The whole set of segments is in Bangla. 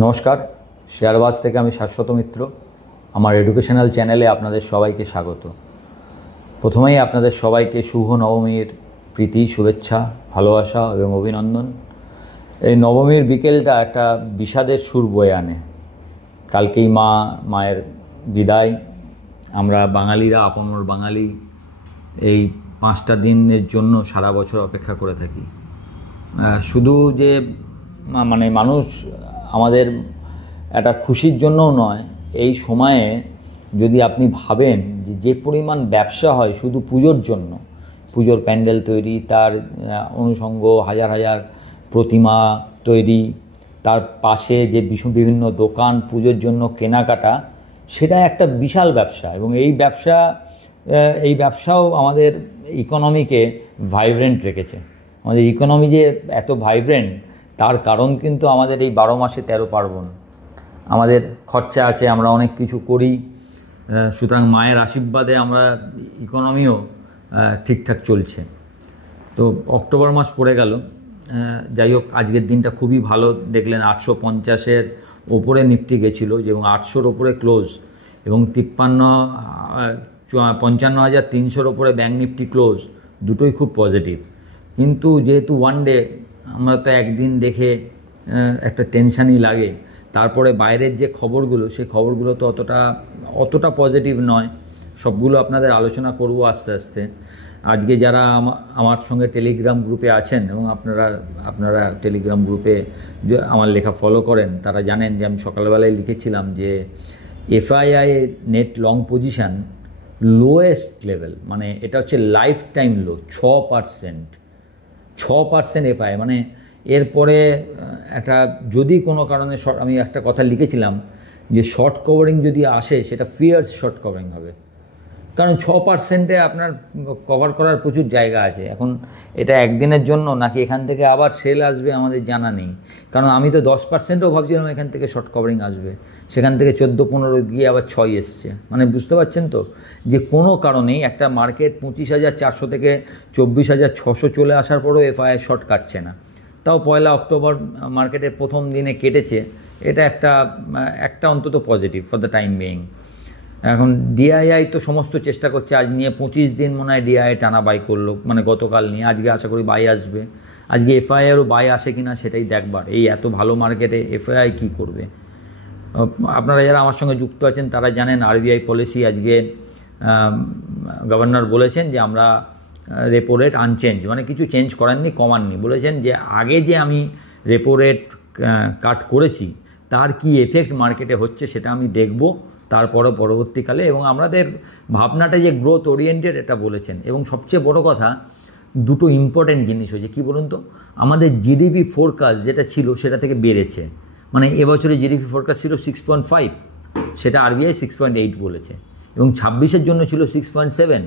নমস্কার, শেয়ারবাজ থেকে আমি শাশ্বত মিত্র। আমার এডুকেশনাল চ্যানেলে আপনাদের সবাইকে স্বাগত। প্রথমেই আপনাদের সবাইকে শুভ নবমীর প্রীতি, শুভেচ্ছা, ভালোবাসা এবং অভিনন্দন। এই নবমীর বিকেলটা একটা বিষাদের সুর বয়ে আনে। কালকেই মায়ের বিদায়। আমরা বাঙালিরা, আপমর বাঙালি, এই 5টা দিনের জন্য সারা বছর অপেক্ষা করে থাকি। শুধু যে মানুষ আমাদের একটা খুশির জন্যও নয়, এই সময়ে যদি আপনি ভাবেন যে পরিমাণ ব্যবসা হয় শুধু পুজোর জন্য, পুজোর প্যান্ডেল তৈরি, তার অনুষঙ্গ হাজার হাজার প্রতিমা তৈরি, তার পাশে যে বিভিন্ন দোকান পুজোর জন্য কেনাকাটা, সেটা একটা বিশাল ব্যবসা। এবং এই ব্যবসাও আমাদের ইকোনমিকে ভাইব্রেন্ট রেখেছে। আমাদের ইকোনমি যে এত ভাইব্রেন্ট, তার কারণ কিন্তু আমাদের এই 12 মাসে 13 পার্বণ। আমাদের খরচা আছে, আমরা অনেক কিছু করি। সুতরাং মায়ের আশীর্বাদে আমরা ইকোনমিও ঠিকঠাক চলছে। তো অক্টোবর মাস পড়ে গেল। যাই হোক, আজকের দিনটা খুবই ভালো। দেখলেন 850-এর ওপরে নিফটি গেছিলো এবং 800-র ওপরে ক্লোজ, এবং 55,300-র ওপরে ব্যাঙ্ক নিফটি ক্লোজ। দুটোই খুব পজিটিভ। কিন্তু যেহেতু ওয়ান ডে, আমরা তো একদিন দেখে একটা টেনশানই লাগে। তারপরে বাইরের যে খবরগুলো, সেই খবরগুলো তো অতটা পজিটিভ নয়। সবগুলো আপনাদের আলোচনা করব আস্তে আস্তে। আজকে যারা আমার সঙ্গে টেলিগ্রাম গ্রুপে আছেন, এবং আপনারা টেলিগ্রাম গ্রুপে যে আমার লেখা ফলো করেন, তারা জানেন যে আমি সকালবেলায় লিখেছিলাম যে FII net long position lowest level, মানে এটা হচ্ছে লাইফ টাইম লো, 6% এফআই। মানে এরপরে একটা যদি কোনো কারণে আমি একটা কথা লিখেছিলাম যে শর্ট কভারিং যদি আসে, সেটা ফিয়ার্স শর্ট কভারিং হবে। কারণ 6%-এ আপনার কভার করার প্রচুর জায়গা আছে। এখন এটা একদিনের জন্য নাকি এখান থেকে আবার সেল আসবে আমাদের জানা নেই। কারণ আমি তো 10%ও ভাবছিলাম এখান থেকে শর্ট কভারিং আসবে, সেখান থেকে 14-15 গিয়ে আবার 6 এসছে। মানে বুঝতে পারছেন তো যে কোনো কারণেই একটা মার্কেট 25,400 থেকে 24,600 চলে আসার পরেও এফআইআই শর্ট কাটছে না। তাও 1 অক্টোবর মার্কেটের প্রথম দিনে কেটেছে। এটা একটা অন্তত positive for the time being. এখন ডিআইআই তো সমস্ত চেষ্টা করছে। আজ নিয়ে 25 দিন মনে হয় ডিআইআই টানা বাই করলো, মানে গতকাল নিয়ে। আজকে আশা করি বাই আসবে। আজকে এফআইআরও বাই আসে কিনা সেটাই দেখবার। এই এত ভালো মার্কেটে এফআইআই কী করবে? আপনারা যারা আমার সঙ্গে যুক্ত আছেন তারা জানেন আরবিআই পলিসি। আজকে গভর্নর বলেছেন যে আমরা রেপো রেট আনচেঞ্জ, মানে কিছু চেঞ্জ করেননি, কমাননি। বলেছেন যে আগে যে আমি রেপো রেট কাট করেছি তার কি এফেক্ট মার্কেটে হচ্ছে সেটা আমি দেখব তারপরে পরবর্তীকালে। এবং আমাদের ভাবনাটা যে গ্রোথ ওরিয়েন্টেড, এটা বলেছেন। এবং সবচেয়ে বড় কথা, দুটো ইম্পর্টেন্ট জিনিস হয়েছে। কী বলুন তো, আমাদের জিডিপি ফোরকাস্ট যেটা ছিল সেটা থেকে বেড়েছে। মানে এবছরে জিডিপি ফোরকাস্ট ছিল 6.5, সেটা আরবিআই 6.8 বলেছে। এবং 26-এর জন্য ছিল 6.7,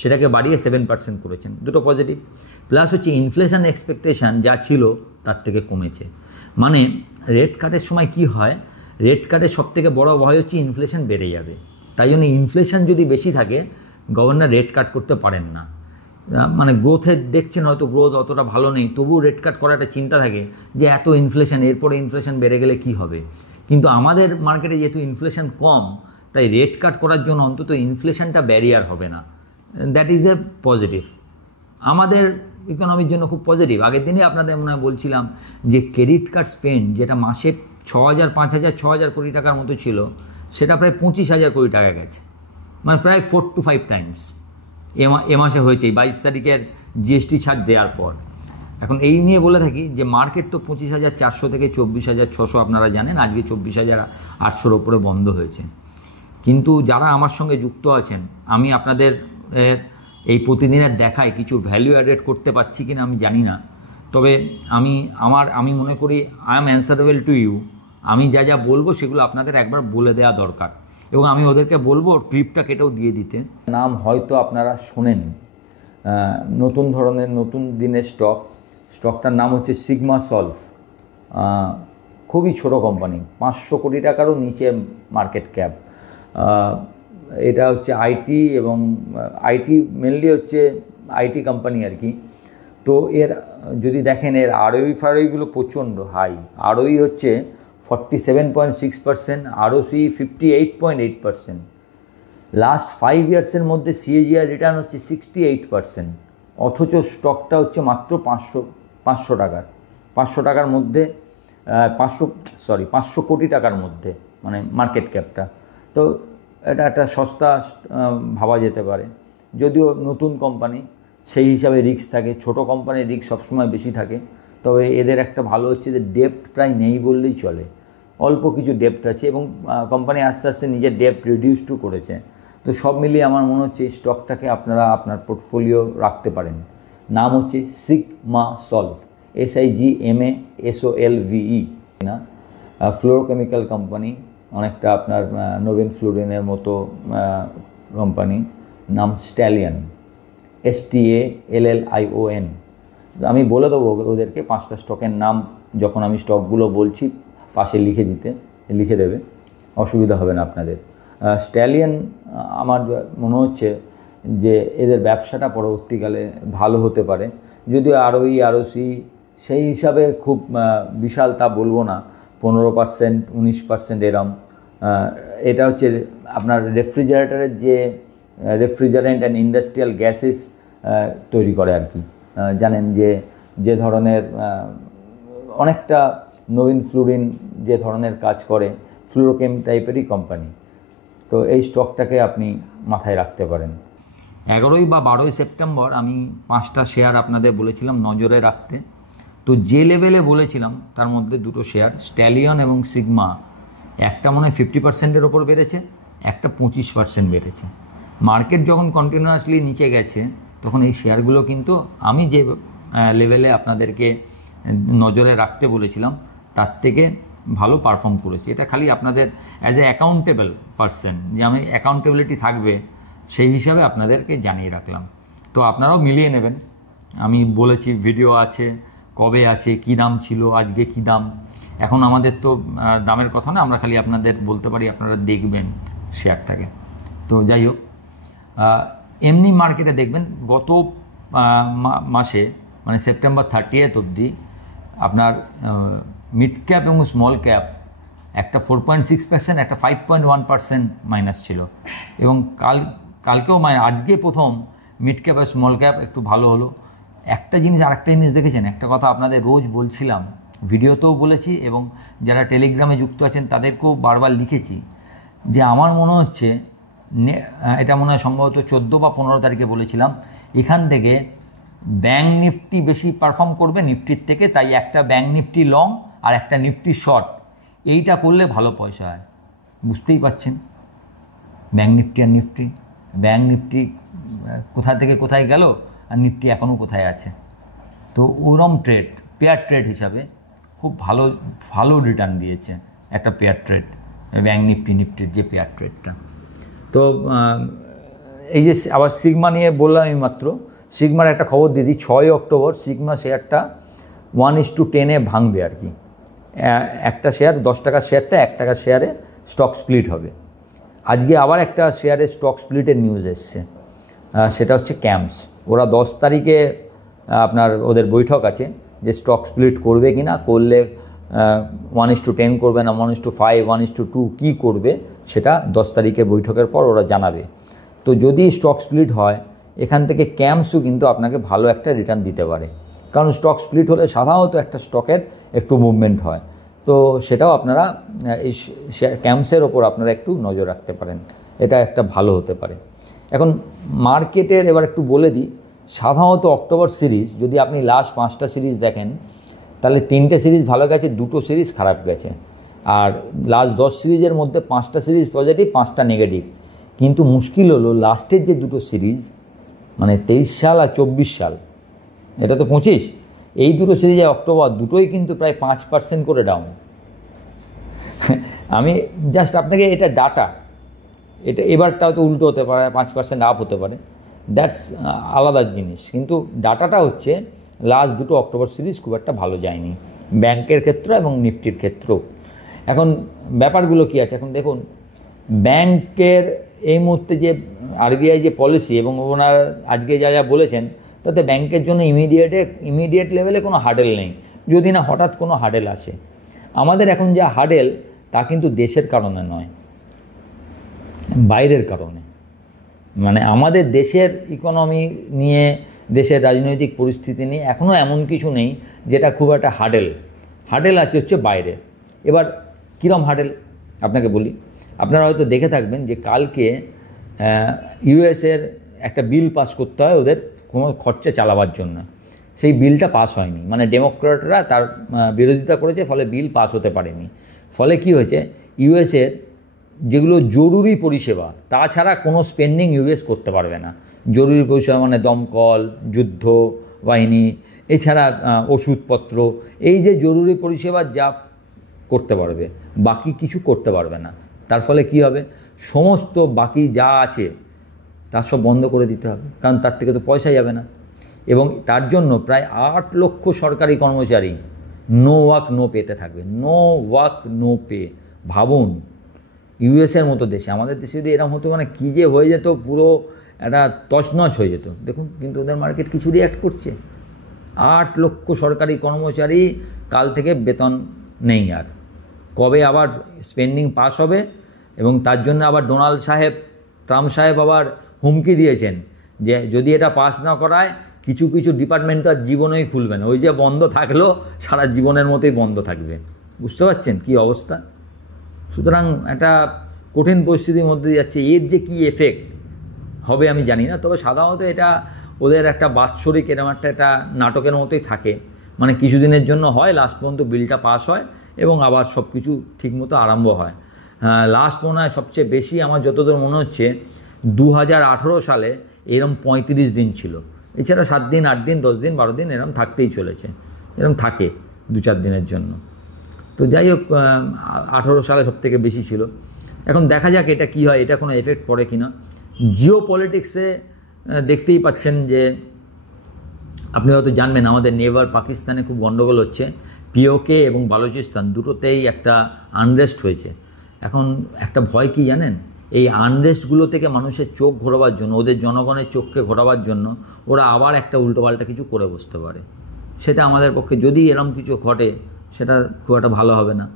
সেটাকে বাড়িয়ে 7% করেছেন। দুটো পজিটিভ। প্লাস হচ্ছে ইনফ্লেশন এক্সপেকটেশান যা ছিল তার থেকে কমেছে। মানে রেট কাটের সময় কি হয়, রেট কাটের সবথেকে বড় ভয় হচ্ছে ইনফ্লেশন বেড়ে যাবে। তাই জন্য ইনফ্লেশন যদি বেশি থাকে, গভর্নর রেট কাট করতে পারেন না। মানে গ্রোথের দেখছেন হয়তো গ্রোথ অতটা ভালো নেই, তবুও রেট কাট করার একটা চিন্তা থাকে যে এত ইনফ্লেশন, এরপরে ইনফ্লেশন বেড়ে গেলে কি হবে। কিন্তু আমাদের মার্কেটে যেহেতু ইনফ্লেশন কম, তাই রেট কাট করার জন্য অন্তত ইনফ্লেশনটা ব্যারিয়ার হবে না। That is a positive. আমাদের ইকোনমির জন্য খুব পজিটিভ। আগের দিনে আপনাদের মনে হয় বলছিলাম যে ক্রেডিট কার্ড স্পেন্ড, যেটা মাসে 6,000, 5,000, 6,000 কোটি টাকার মতো ছিল, সেটা প্রায় 25,000 কোটি টাকা গেছে। মানে প্রায় 4 to 5 টাইমস এ মাসে হয়েছে, 22 তারিখের জিএসটি ছাড় দেওয়ার পর। এখন এই নিয়ে বলে থাকি যে মার্কেট তো 25,400 থেকে 24,600 আপনারা জানেন। আজকে 24,800-র ওপরে বন্ধ হয়েছে। কিন্তু যারা আমার সঙ্গে যুক্ত আছেন, আমি আপনাদের এই প্রতিদিনের দেখায় কিছু ভ্যালু অ্যাডেড করতে পারছি কিনা আমি জানি না। তবে আমি মনে করি I am answerable to you. আমি যা বলবো সেগুলো আপনাদের একবার বলে দেওয়া দরকার। এবং আমি ওদেরকে বলবো ক্লিপটা কেটেও দিয়ে দিতে। নাম হয়তো আপনারা শোনেন, নতুন ধরনের নতুন দিনের স্টকটার নাম হচ্ছে সিগমা সলভ। খুবই ছোট কোম্পানি, 500 কোটি টাকারও নিচে মার্কেট ক্যাপ। এটা হচ্ছে আইটি, এবং আইটি মেনলি হচ্ছে আইটি কোম্পানি আর কি। তো এর যদি দেখেন, এর আরওই ফারওইগুলো প্রচণ্ড হাই। আরওই হচ্ছে 47.6%, ROCE 58.8%। লাস্ট 5 ইয়ার্সের মধ্যে CAGR রিটার্ন হচ্ছে 68%, অথচ স্টকটা হচ্ছে মাত্র 500 টাকার, 500 টাকার মধ্যে 500 কোটি টাকার মধ্যে, মানে মার্কেট ক্যাপটা। তো এটা একটা সস্তা ভাবা যেতে পারে, যদিও নতুন কোম্পানি সেই হিসাবে রিস্ক থাকে, ছোট কোম্পানির রিস্ক সবসময় বেশি থাকে। তবে এদের একটা ভালো হচ্ছে যে ডেপ্ট প্রায় নেই বললেই চলে, অল্প কিছু ডেপ্ট আছে এবং কোম্পানি আস্তে আস্তে নিজের ডেপ্ট রিডিউসও করেছে। তো সব মিলিয়ে আমার মনে হচ্ছে এই স্টকটাকে আপনারা আপনার পোর্টফোলিও রাখতে পারেন। নাম হচ্ছে সিগমা সলভ, SIGMASOLVE না, ফ্লোরোকেমিক্যাল কোম্পানি, অনেকটা আপনার নোভেন ফ্লোরিনের মতো কোম্পানি। নাম স্ট্যালিয়ন, STALLION। আমি বলে দেবো ওদেরকে 5টা স্টকের নাম, যখন আমি স্টকগুলো বলছি পাশে লিখে দেবে, অসুবিধা হবে না আপনাদের। স্ট্যালিয়ন আমার মনে হচ্ছে যে এদের ব্যবসাটা পরবর্তীকালে ভালো হতে পারে, যদিও ROE ROC সেই হিসাবে খুব বিশাল তা বলবো না, 15%, 19% এরম। এটা হচ্ছে আপনার রেফ্রিজারেটরের যে রেফ্রিজারেন্ট অ্যান্ড ইন্ডাস্ট্রিয়াল গ্যাসেস তৈরি করে আর কি। জানেন যে ধরনের অনেকটা নোভেন ফ্লোরিন যে ধরনের কাজ করে, ফ্লোরোকেম টাইপেরই কোম্পানি। তো এই স্টকটাকে আপনি মাথায় রাখতে পারেন। 11 বা 12 সেপ্টেম্বর আমি 5টা শেয়ার আপনাদের বলেছিলাম নজরে রাখতে। তো যে লেভেলে বলেছিলাম তার মধ্যে 2টো শেয়ার, স্ট্যালিয়ন এবং সিগমা, একটা মনে হয় 50%-এর ওপর বেড়েছে, একটা 25% বেড়েছে। মার্কেট যখন কন্টিনিউয়াসলি নিচে গেছে তখন এই শেয়ারগুলো কিন্তু আমি যে লেভেলে আপনাদেরকে নজরে রাখতে বলেছিলাম তার থেকে ভালো পারফর্ম করেছি। এটা খালি আপনাদের অ্যাজ এ অ্যাকাউন্টেবল পারসন, যে আমি অ্যাকাউন্টেবিলিটি থাকবে সেই হিসাবে আপনাদেরকে জানিয়ে রাখলাম। তো আপনারাও মিলিয়ে নেবেন, আমি বলেছি ভিডিও আছে, কবে আছে, কী দাম ছিল, আজকে কী দাম। এখন আমাদের তো দামের কথা না, আমরা খালি আপনাদের বলতে পারি আপনারা দেখবেন শেয়ারটাকে। তো যাই হোক, এমনি মার্কেটে দেখবেন গত মাসে মানে সেপ্টেম্বর 30 অবধি আপনার মিড ক্যাপ এবং স্মল ক্যাপ একটা 4.6%, একটা 5.1% মাইনাস ছিল, এবং কালকেও আজকে প্রথম মিড ক্যাপ আর স্মল ক্যাপ একটু ভালো হলো। আরেকটা জিনিস দেখেছেন, একটা কথা আপনাদের রোজ বলছিলাম, ভিডিওতেও বলেছি এবং যারা টেলিগ্রামে যুক্ত আছেন তাদেরকেও বারবার লিখেছি, যে আমার মনে হচ্ছে এটা মনে হয় সম্ভবত 14 বা 15 তারিখে বলেছিলাম, এখান থেকে ব্যাঙ্ক নিফটি বেশি পারফর্ম করবে নিফটির থেকে, তাই একটা ব্যাঙ্ক নিফটি লং আর একটা নিফটি শর্ট, এইটা করলে ভালো পয়সা হয়। বুঝতেই পাচ্ছেন ব্যাঙ্ক নিফটি আর ব্যাঙ্ক নিফটি কোথা থেকে কোথায় গেল আর নিফটি এখনও কোথায় আছে। তো ওরম ট্রেড, পেয়ার ট্রেড হিসাবে খুব ভালো রিটার্ন দিয়েছে একটা পেয়ার ট্রেড, ব্যাঙ্ক নিফটির যে পেয়ার ট্রেডটা। তো এই যে আবার সিগমা নিয়ে বললাম আমি মাত্র, সিগমার একটা খবর দিয়ে দিই, 6 অক্টোবর সিগমা শেয়ারটা 1:10-এ ভাঙবে আর কি। একটা শেয়ার 10 টাকার শেয়ারটা 1 টাকার শেয়ারে স্টক স্প্লিট হবে। আজকে আবার একটা শেয়ারে স্টক স্প্লিটের নিউজ এসছে, সেটা হচ্ছে ক্যাম্পস। ওরা 10 তারিখে আপনার ওদের বৈঠক আছে যে স্টক স্প্লিট করবে কি না, করলে 1:10 করবে না 1:5, 1:2 কী করবে সেটা 10 তারিখের বৈঠকের পর ওরা জানাবে। তো যদি স্টক স্প্লিট হয় এখান থেকে ক্যাম্পসও কিন্তু আপনাকে ভালো একটা রিটার্ন দিতে পারে, কারণ স্টক স্প্লিট হলে সাধারণত একটা স্টকের একটু মুভমেন্ট হয়। তো সেটাও আপনারা এই ক্যাম্পসের ওপর আপনারা একটু নজর রাখতে পারেন, এটা একটা ভালো হতে পারে। এখন মার্কেটের এবার একটু বলে দিই, সাধারণত অক্টোবর সিরিজ যদি আপনি লাস্ট 5টা সিরিজ দেখেন তাহলে 3টে সিরিজ ভালো গেছে, 2টো সিরিজ খারাপ গেছে, আর লাস্ট 10 সিরিজের মধ্যে 5টা সিরিজ পজিটিভ, 5টা নেগেটিভ। কিন্তু মুশকিল হলো লাস্টের যে 2টো সিরিজ, মানে 23 সাল আর 24 সাল, এটা তো 25, এই 2টো সিরিজে অক্টোবর দুটোই কিন্তু প্রায় 5% করে ডাউন। আমি জাস্ট আপনাকে এটা ডাটা, এটা এবারটা হয়তো উল্টো হতে পারে, 5% আপ হতে পারে, দ্যাটস আলাদা জিনিস, কিন্তু ডাটাটা হচ্ছে লাস্ট 2টো অক্টোবর সিরিজ খুব একটা ভালো যায়নি ব্যাংকের ক্ষেত্রে এবং নিফটির ক্ষেত্রেও। এখন ব্যাপারগুলো কী আছে, এখন দেখুন ব্যাংকের এই মুহূর্তে যে RBI যে পলিসি এবং ওনার আজকে যা বলেছেন তাতে ব্যাংকের জন্য ইমিডিয়েট লেভেলে কোনো হার্ডেল নেই, যদি না হঠাৎ কোনো হার্ডেল আসে। আমাদের এখন যা হার্ডেল তা কিন্তু দেশের কারণে নয়, বাইরের কারণে। মানে আমাদের দেশের ইকোনমি নিয়ে, দেশের রাজনৈতিক পরিস্থিতি নিয়ে এখনও এমন কিছু নেই যেটা খুব একটা হার্ডেল আছে হচ্ছে বাইরে। এবার কীরম হার্ডেল আপনাকে বলি। আপনারা হয়তো দেখে থাকবেন যে কালকে ইউএসের একটা বিল পাস করতে হয় ওদের কোনো খরচা চালাবার জন্য, সেই বিলটা পাস হয়নি। মানে ডেমোক্রেটরা তার বিরোধিতা করেছে, ফলে বিল পাস হতে পারেনি। ফলে কি হয়েছে, ইউএসের যেগুলো জরুরি পরিষেবা তাছাড়া কোনো স্পেন্ডিং ইউএস করতে পারবে না। জরুরি পরিষেবা মানে দমকল, যুদ্ধ বাহিনী, এছাড়া ওষুধপত্র, এই যে জরুরি পরিষেবা যা করতে পারবে, বাকি কিছু করতে পারবে না। তার ফলে কি হবে, সমস্ত বাকি যা আছে তার সব বন্ধ করে দিতে হবে, কারণ তার থেকে তো পয়সা যাবে না। এবং তার জন্য প্রায় 8 লক্ষ সরকারি কর্মচারী নো ওয়ার্ক নো পেতে থাকবে। No work no pay. ভাবুন, ইউএসের মতো দেশে, আমাদের দেশে যদি এরকম হতো মানে কী যে হয়ে যেত, পুরো একটা তছনছ হয়ে যেত। দেখুন কিন্তু ওদের মার্কেট কিছু রিঅ্যাক্ট করছে। 8 লক্ষ সরকারি কর্মচারী কাল থেকে বেতন নেই। আর কবে আবার স্পেন্ডিং পাস হবে, এবং তার জন্য আবার ট্রাম্প সাহেব আবার হুমকি দিয়েছেন যে যদি এটা পাস না করায় কিছু কিছু ডিপার্টমেন্ট আর জীবনেই খুলবে না। ওই যে বন্ধ থাকলো, সারা জীবনের মতোই বন্ধ থাকবে। বুঝতে পারছেন কী অবস্থা? সুতরাং একটা কঠিন পরিস্থিতির মধ্যে দিয়ে যাচ্ছে। এর যে কী এফেক্ট হবে আমি জানি না, তবে সাধারণত এটা ওদের একটা বাৎসরিক এরকম একটা নাটকের মতোই থাকে। মানে কিছুদিনের জন্য হয়, লাস্ট পর্যন্ত বিলটা পাস হয় এবং আবার সব কিছু ঠিকমতো আরম্ভ হয়। লাস্ট মনে হয় সবচেয়ে বেশি আমার যতদূর মনে হচ্ছে 2018 সালে এরম 35 দিন ছিল। এছাড়া 7 দিন, 8 দিন, 10 দিন, 12 দিন এরম থাকতেই চলেছে, এরম থাকে 2-4 দিনের জন্য। তো যাই হোক, 18 সালে সবথেকে বেশি ছিল। এখন দেখা যাক এটা কি হয়, এটা কোনো এফেক্ট পড়ে কি না। জিও পলিটিক্সে দেখতেই পাচ্ছেন যে, আপনি হয়তো জানবেন আমাদের নেবার পাকিস্তানে খুব গণ্ডগোল হচ্ছে। পিওকে এবং বালুচিস্তান দুটোতেই একটা আনরেস্ট হয়েছে। এখন একটা ভয় কি জানেন, এই আনরেস্টগুলো থেকে মানুষের চোখ ঘোরাবার জন্য, ওদের জনগণের চোখকে ঘোরাবার জন্য ওরা আবার একটা উল্টোপাল্টা কিছু করে বসতে পারে। সেটা আমাদের পক্ষে যদি এরম কিছু ঘটে সেটা খুব একটা ভালো হবে না।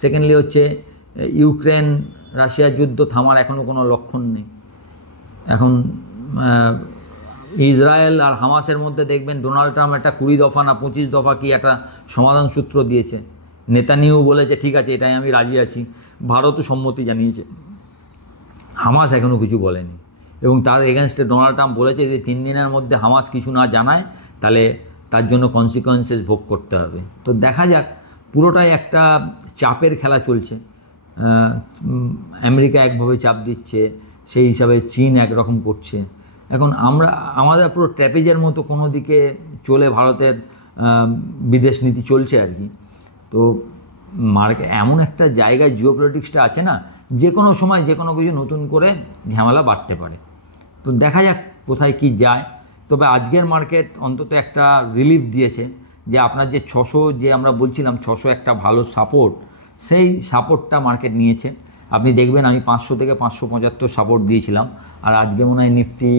সেকেন্ডলি হচ্ছে ইউক্রেন রাশিয়ার যুদ্ধ থামার এখনও কোনো লক্ষণ নেই। এখন ইসরায়েল আর হামাসের মধ্যে দেখবেন ডোনাল্ড ট্রাম্প একটা 20 দফা না 25 দফা কি একটা সমাধান সূত্র দিয়েছে। নেতানিয়াহু বলেছে ঠিক আছে এটাই আমি রাজি আছি, ভারতও সম্মতি জানিয়েছে, হামাস এখনও কিছু বলেনি। এবং তার এগেনস্টে ডোনাল্ড ট্রাম্প বলেছে যে 3 দিনের মধ্যে হামাস কিছু না জানায় তাহলে তার জন্য কনসিকোয়েন্সেস ভোগ করতে হবে। তো দেখা যাক, পুরোটাই একটা চাপের খেলা চলছে। আমেরিকা একভাবে চাপ দিচ্ছে, সেই হিসাবে চীন একরকম করছে। এখন আমাদের পুরো ট্র্যাপেজের মতো কোনো দিকে চলে ভারতের বিদেশ নীতি চলছে আর কি। তো এমন একটা জায়গায় জিওপলিটিক্সটা আছে না, যে কোনো সময় যে কোনো কিছু নতুন করে ঝামেলা বাড়তে পারে। তো দেখা যাক কোথায় কি যায়। তবে আজকের মার্কেট অন্তত একটা রিলিফ দিয়েছে যে আপনার যে 600, যে আমরা বলছিলাম 600 একটা ভালো সাপোর্ট, সেই সাপোর্টটা মার্কেট নিয়েছে। আপনি দেখবেন আমি 500 থেকে 575 সাপোর্ট দিয়েছিলাম, আর আজকে মনে হয় নিফটি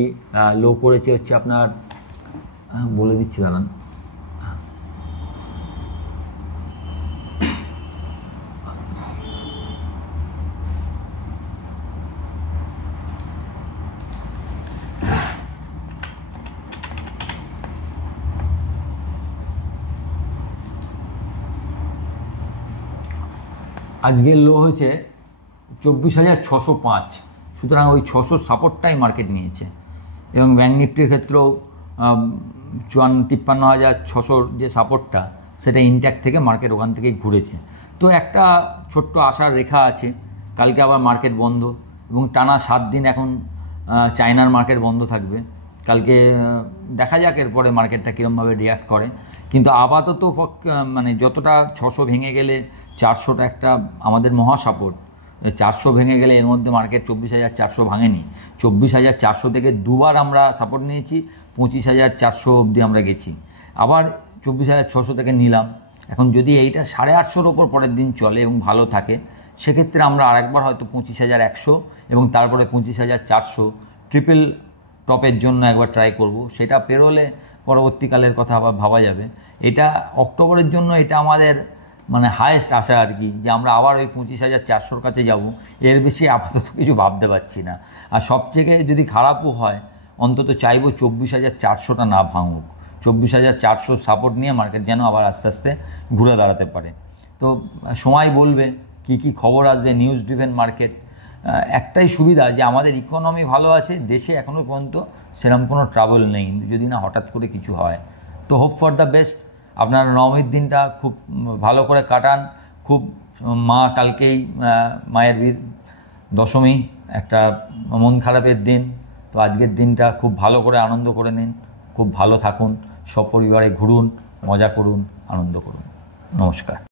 লো করেছে হচ্ছে আপনার, বলে দিচ্ছি দাঁড়ান, আজকের লো হয়েছে 24,605। সুতরাং ওই 600 সাপোর্টটাই মার্কেট নিয়েছে। এবং ব্যাঙ্ক নিফটির ক্ষেত্রেও 53,600 যে সাপোর্টটা, সেটা ইনট্যাক্ট থেকে মার্কেট ওখান থেকেই ঘুরেছে। তো একটা ছোট্ট আশার রেখা আছে। কালকে আবার মার্কেট বন্ধ, এবং টানা 7 দিন এখন চায়নার মার্কেট বন্ধ থাকবে। কালকে দেখা যাক এরপরে মার্কেটটা কীরকমভাবে রিঅ্যাক্ট করে। কিন্তু আপাতত মানে যতটা 600 ভেঙে গেলে 400টা একটা আমাদের মহা সাপোর্ট, 400 ভেঙে গেলে এর মধ্যে মার্কেট 24,400 ভাঙেনি। 24,400 থেকে দুবার আমরা সাপোর্ট নিয়েছি, 25,400 অবধি আমরা গেছি, আবার 24,600 থেকে নিলাম। এখন যদি এইটা 850-র ওপর পরের দিন চলে এবং ভালো থাকে, সেক্ষেত্রে আমরা আরেকবার হয়তো 25,100 এবং তারপরে 25,400 ট্রিপল টপের জন্য একবার ট্রাই করব। সেটা পেরোলে পরবর্তীকালের কথা আবার ভাবা যাবে। এটা অক্টোবরের জন্য এটা আমাদের মানে হায়েস্ট আশা আর কি, যে আমরা আবার ওই 25,400-র কাছে যাব। এর বেশি আপাতত কিছু ভাবতে পারছি না। আর সবথেকে যদি খারাপও হয়, অন্তত চাইবো 24,400টা না ভাঙুক। 24,400 সাপোর্ট নিয়ে মার্কেট যেন আবার আস্তে আস্তে ঘুরে দাঁড়াতে পারে। তো সময় বলবে কি কি খবর আসবে। নিউজ ড্রিভেন মার্কেট, একটাই সুবিধা যে আমাদের ইকোনমি ভালো আছে, দেশে এখনও পর্যন্ত সেরকম কোনো ট্রাবল নেই, যদি না হঠাৎ করে কিছু হয়। তো হোপ ফর দ্য বেস্ট। আপনারা নবমীর দিনটা খুব ভালো করে কাটান। খুব মা কালকেই মায়ের দশমী, একটা মন খারাপের দিন। তো আজকের দিনটা খুব ভালো করে আনন্দ করে নিন, খুব ভালো থাকুন, সপরিবারে ঘুরুন, মজা করুন, আনন্দ করুন। নমস্কার।